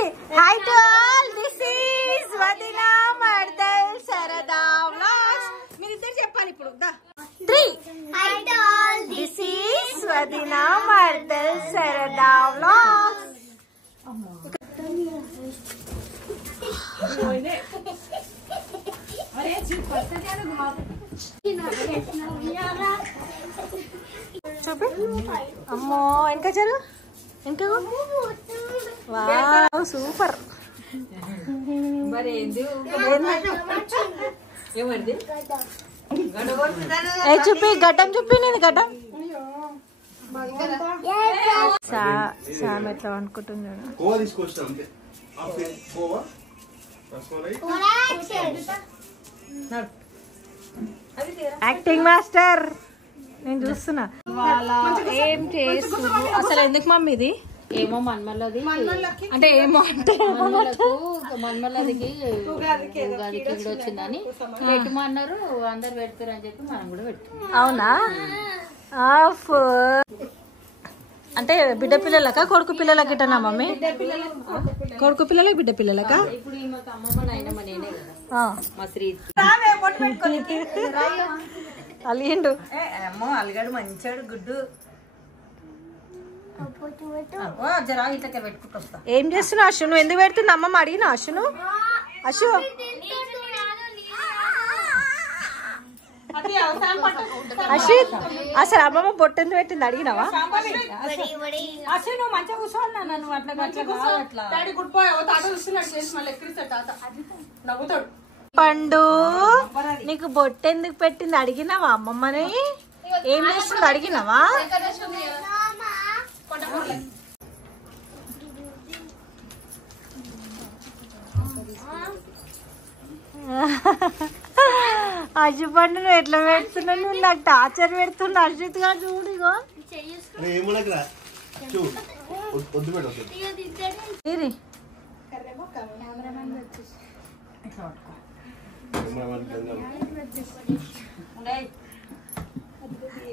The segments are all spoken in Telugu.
చెప్పి hi to all, this is వదినా మర్దల్ సరదా వ్లాగ్స్. మీరిద్దరు చెప్పాలి ఇప్పుడు. 3 hi to all, this is వదినా మర్దల్ సరదా వ్లాగ్స్. చూపి అమ్మో ఇంకా చరు ఇంకా వావ్ సూపర్. ఏ చూపి గడ్డం చూపి, నేను గడ్డం సామ్ ఎట్లా అనుకుంటున్నాడు. యాక్టింగ్ మాస్టర్ నేను చూస్తున్నా. వాళ్ళ ఏం చేస్తున్నారు అసలు, ఎందుకు మమ్మీ ఇది? ఏమో మన్మల్లది అంటే ఏమో అంటే మన్మల్లదికి ఉగాదికి కూడా వచ్చిందని పెట్టమన్నారు. అందరు పెడతారు అని చెప్పి మనం కూడా పెడతాం. అవునా? ఆఫ్ అంటే బిడ్డ పిల్లలకా కొడుకు పిల్లలకి ఇటనా మమ్మీ? కొడుకు పిల్లలకి బిడ్డ పిల్లలకా? ఇప్పుడు మాకు అమ్మమ్మ నాయనమ్మ నేనే కదా మా శ్రీ అలిగిండు. అలిగాడు మంచాడు గుడ్డు జరా ఇట్లా పెట్టుకుంటూ వస్తా. ఏం చేస్తున్నావు అశు? నువ్వు ఎందుకు పెడుతున్నా? అమ్మమ్మ అడిగినా అశును? అశు అశిత్ అసలు అమ్మమ్మ బొట్టు ఎందుకు పెట్టింది అడిగినావా? పండు నీకు బొట్టు ఎందుకు పెట్టింది అడిగినావా అమ్మమ్మని? ఏం చేస్తుంది అడిగినావా? అశు పండు నువ్వు ఎట్లా పెడుతున్నావు? నువ్వు నాకు టార్చర్ పెడుతున్నా అశ్విత్ గారు. చూడిగో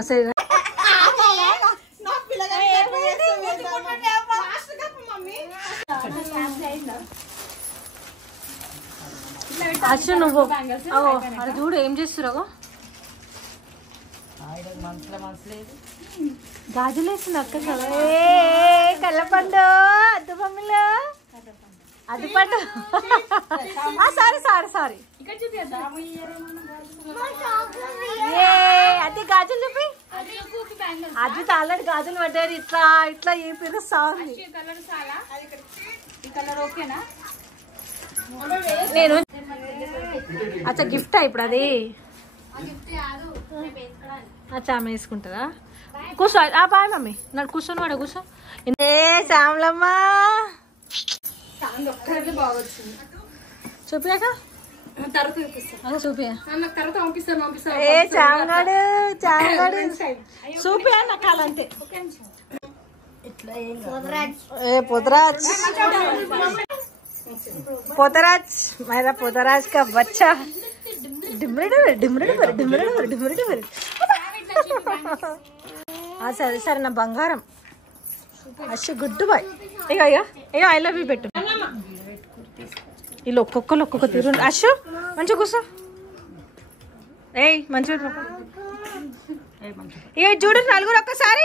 అసలు అశు నువ్వు అది చూడు ఏం చేస్తున్నావు? గాజులు వేసింది అక్క కదా. కళ్ళపండు అద్దు మమ్మీలో అది పండు. సారీ సారీ సారీ, అది గాజులు చూపి. అది ఆల్రెడీ గాజులు పడ్డారు. ఇట్లా ఇట్లా ఏ పిలుస్తా ఉంది. నేను అచ్చా గిఫ్టా ఇప్పుడు అది? అచ్చా ఆమె వేసుకుంటుందా? కూర్చో. Bye mummy. నాకు కూర్చొని వాడు కూర్చో. ఏ శ్యామలమ్మా చూపియాక చూపియా. ఏ చాంగాడు చాంగాడు చూపియా నాకు అలాంటి. ఏ పొదరాజ్ पोतराज, मेरा पोतराज का बच्चा. సరే సరే నా బంగారం. అశ్వ గుడ్డు బాయ్. ఇక ఇక ఇక ఐ లవ్ యూ పెట్టు. వీళ్ళు ఒక్కొక్కరు ఒక్కొక్క తీరు. అశ్వ మంచిగా కూర్చో. ఏయ్ మంచిగా ఇక చూడు నలుగురు ఒక్కసారి.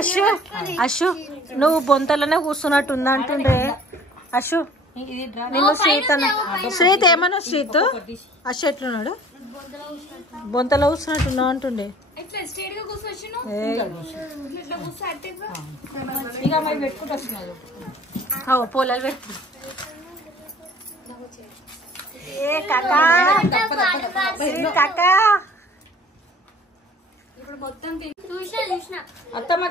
అశ్వ అశ్వ నువ్వు బొంతలోనే కూర్చున్నట్టు ఉందా అంటుండే. అశు నిన్ను శ్రీత్ అన్న. శ్రీత్ ఏమన్నా శ్రీత్? అశు ఎట్లున్నాడు? బొంతలో కూర్చున్నట్టున్నావు అంటుండే. పొలాలు పెట్టు. ఏ కాకా కాకా అత్తమ్మ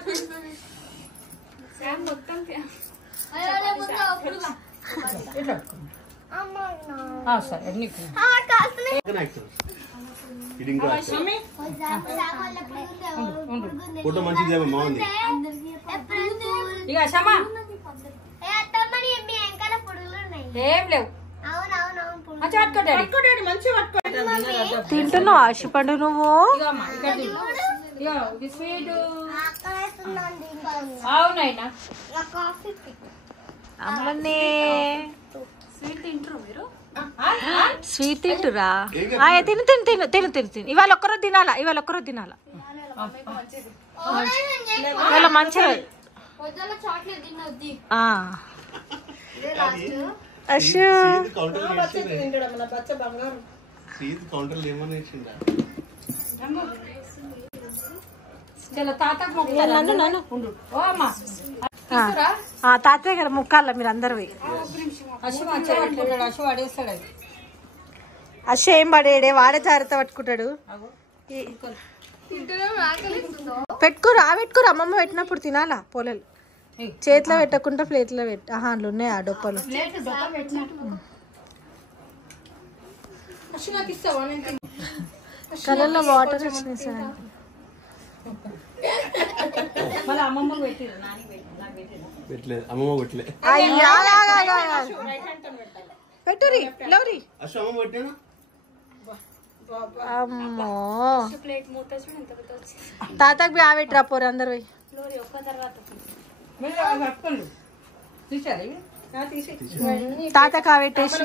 ఫోటో మంచిది బాగుంది. ఏం లేవు. తింటున్నావు ఆశ పండు నువ్వు? అవునైనా అమ్మనే స్వీట్ తింటురా? తిను తిను తిను తిను తిను తిను. ఇవాళ ఒక్కరోజు తినాలా, ఇవాళ ఒక్కరోజు తినాలా. ఇవాళ మంచిగా అశు తాతయ్య గారు ముక్కాల మీరు అందరు. అశు ఏం పడేడే, వాడే జాగ్రత్త పట్టుకుంటాడు. పెట్టుకోరు పెట్టుకోరు, అమ్మమ్మ పెట్టినప్పుడు తినాలా. పొలలు చేతిలో పెట్టకుండా ప్లేట్లో పెట్టి అందులో ఉన్నాయి ఆ డొప్పలు. కళ్ళల్లో వాటర్ వచ్చినాయి సార్. పెట్టురి లౌరి. అమ్మో తాతకు బి ఆవిట్రా పోరు అందరు పోయి. తాతకు ఆవిట్టేసి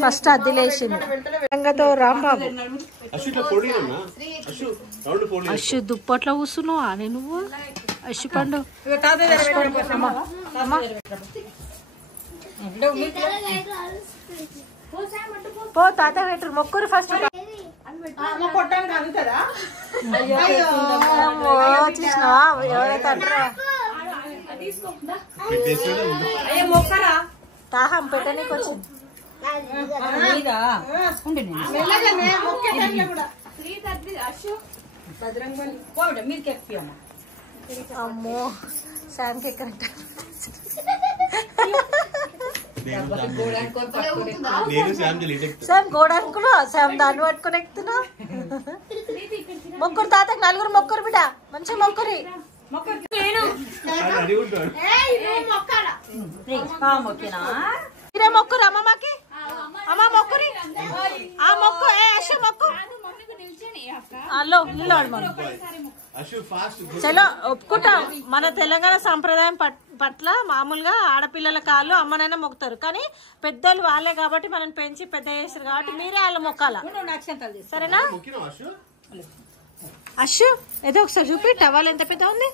ఫస్ట్ అద్దిలేసింది. రంగతో రాంబాబు అశు దుప్పట్లో కూర్చున్నావు అని నువ్వు. అశు పండు పో తాత పెట్టరు మొక్కురు ఫస్ట్. చూసినావా ఎవరైతే అంటారా తాహం పెట్టనీకి వచ్చింది. అమ్మో శాంతి కరెక్ట్. శామ్ గోడ అనుకున్నా, శామ్ దాన్ని పట్టుకుని ఎక్కుతున్నా. మొక్కురు తాతకు నలుగురు మొక్కురు బిడ్డ, మంచిగా మొక్కురి. మీరే మొక్కురు అమ్మమ్మకి. అమ్మ మొక్కురి ఆ మొక్కు. మొక్కు చలో ఒప్పుకుంటాం. మన తెలంగాణ సంప్రదాయం పట్ల మామూలుగా ఆడపిల్లల కాళ్ళు అమ్మనైనా మొక్కుతారు, కానీ పెద్దలు వాళ్ళే కాబట్టి మనం పెంచి పెద్ద చేస్తారు కాబట్టి మీరే వాళ్ళ మొక్కాల. సరేనా అశు? ఏదో ఒకసారి చూపి. టవల్ ఎంత పెద్ద ఉంది,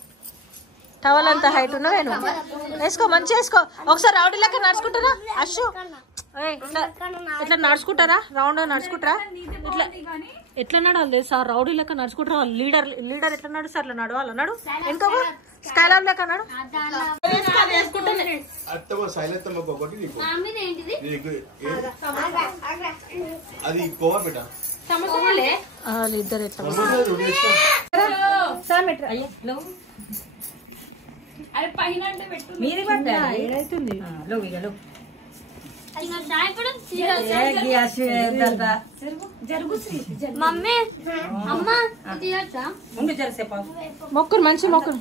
టవల్ అంత హైట్ ఉన్నా నేను వేసుకో, మంచిగా వేసుకో. ఒకసారి రౌడీ లెక్క నడుచుకుంటారా అశు? ఇట్లా నడుచుకుంటారా? రౌండ్ నడుచుకుంటారా? ఇట్లా ఎట్లా నడవాలి సార్? రౌడీ లెక్క నడుచుకుంటారా? లీడర్ లీడర్ ఎట్లా నడుస్తారు అట్లా నడవాలి. నడు ఇంకొక స్కైలాబ్ లెక్క నడు. ఇద్దరు ఎట్లా ఏదైతుంది మొక్కురు మంచి మొక్కురు.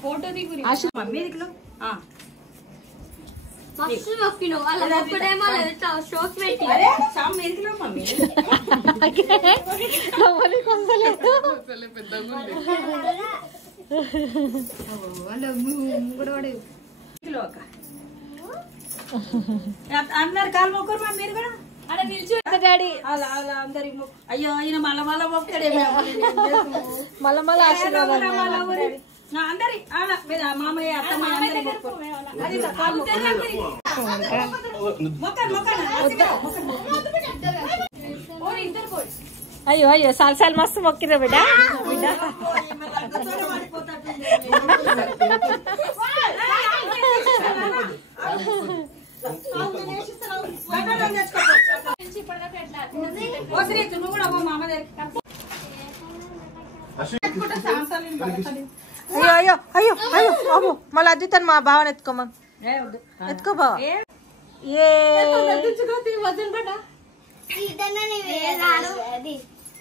అందరు కాలు మొక్కరు మీరు కూడా డాడీ. అయ్యో ఈయన మళ్ళా మళ్ళా మొక్కుతాడే, మళ్ళా మళ్ళా అందరి మామయ్య అత్తమ్మ అందరి అయ్యో అయ్యో సాల్ సాల్ మస్తు మొక్కిరా బిడ్డ. అయ్యో అయ్యో అయ్యో అయ్యో అమ్మో మళ్ళీ అద్దుతాను మా బావని ఎత్తుకోమా. ఎత్తుకో బావ.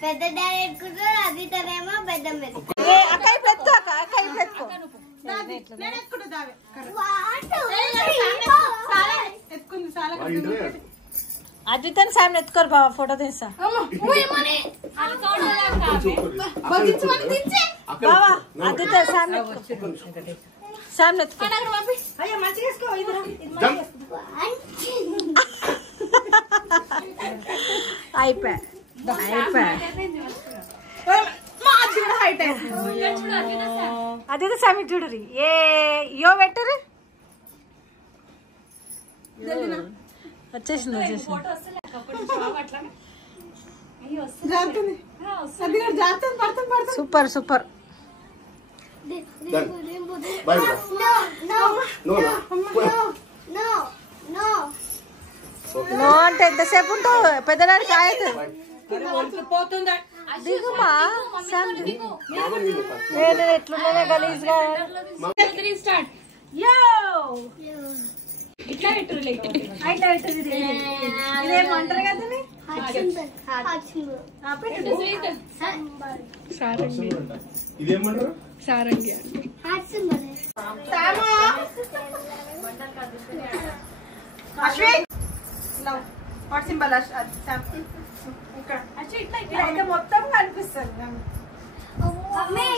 పెద్ద డాడీ ఎత్తుకుంటారు, అది తనేమో పెద్ద అద్వితని సాయం ఎత్తుకోరు బావ, ఫోటో తీస్తా. బావా అద్విత సాయం శామ్ నెత్తుకో. అయిపోయా అదేదో సామి చూడరి ఏ యో పెట్టరు వచ్చేసింది సూపర్ సూపర్. నో అంటే ఎంతసేపు ఉంటావు పెద్దదానికి ఆయదు దిగుమా నేను ఎట్లున్నానే గలీజ్గా ఇదేమంటారు కదా ఇదేమంటారు సారంగి మొత్తం కనిపిస్తుంది. మమ్మీ